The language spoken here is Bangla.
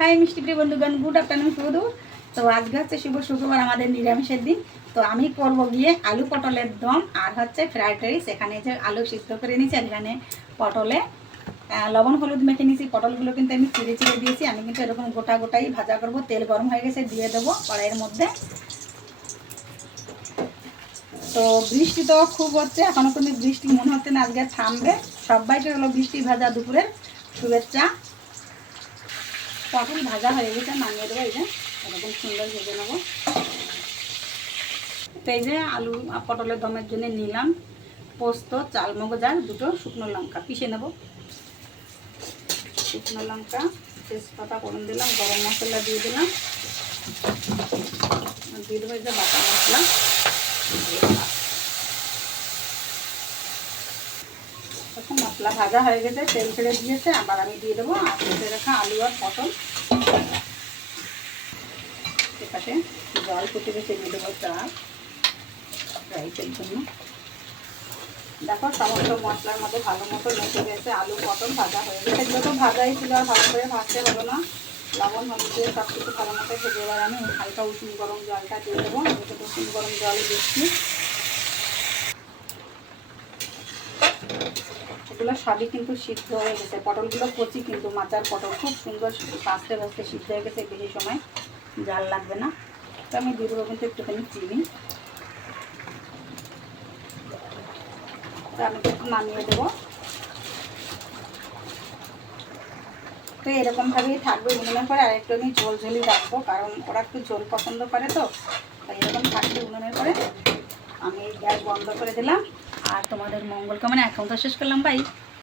হাই মিষ্টি প্রিয় বন্ধুগণ, গুড আফটারনুন শুধু। তো আজকে হচ্ছে শুভ শুক্রবার, আমাদের নিরামিষের দিন। তো আমি করব গিয়ে আলু পটলের দম আর হচ্ছে ফ্রাইড রাইস। এখানে যে আলু সিদ্ধ করে নিয়েছি, এখানে পটলে লবণ হলুদ মেখে নিয়েছি। পটলগুলো কিন্তু আমি চিড়ে চিড়ে দিয়েছি। আমি কিন্তু এরকম গোটা গোটাই ভাজা করব। তেল গরম হয়ে গেছে, দিয়ে দেবো কড়াইয়ের মধ্যে। তো বৃষ্টি তো খুব হচ্ছে, এখনও কিন্তু বৃষ্টি মনে হচ্ছে না আজকে থামবে। সবাইকে হলো বৃষ্টি ভাজা দুপুরের শুভেচ্ছা। পটল ভাজা হয়ে গেছে, নামিয়ে দেবো। এই যে এরকম সুন্দর ভেজে নেবো। তো এই যে আলু পটলের দমের জন্য নিলাম পোস্ত, চাল মগজ আর দুটো শুকনো লঙ্কা পিষে নেব। শুকনো লঙ্কা, তেজপাতা ফোড়ন দিলাম, গরম মশলা দিয়ে দিলাম, দিয়ে দেবো এই যে বাটা মশলা। এখন মশলা ভাজা হয়ে গেছে, তেল ছেড়ে দিয়েছে। আবার আমি দিয়ে দেবো আর কেটে রাখা আলু আর পটল। এটাতে জল ফুটে গেছে, দিয়ে দেবো চাল রাইসের জন্য। দেখো সমস্ত মশলার মধ্যে ভালো মতো মেখে গেছে, আলু পটল ভাজা হয়ে গেছে। এগুলো তো ভাজাই ছিল, আর ভালো করে ভাজতে হলো না। লবণ হলুদ দিয়ে সব কিছু ভালো মতো ভেজে। এবার আমি হালকা উষুম গরম জলটা দিয়ে দেবো। আমি তো উষুম গরম জলই দিচ্ছি। এগুলো সবই কিন্তু সিদ্ধ হয়ে গেছে। পটলগুলো কচি কিন্তু, মাচার পটল খুব সুন্দর ভাজতে ভাজতে সিদ্ধ হয়ে গেছে। বেশি সময় জাল লাগবে না। তো আমি দিয়ে দেবো কিন্তু একটুখানি চিনি। তো আমি একটু নামিয়ে দেবো। তো এরকমভাবেই থাকবে উনুনের পরে। আর একটু আমি ঝোল ঝোলই রাখবো, কারণ ওরা একটু ঝোল পছন্দ করে। তো তাই এরকম থাকবে উনুনের পরে। আমি গ্যাস বন্ধ করে দিলাম। আর তোমাদের মঙ্গল কামনা এখন তো শেষ করলাম। বাই।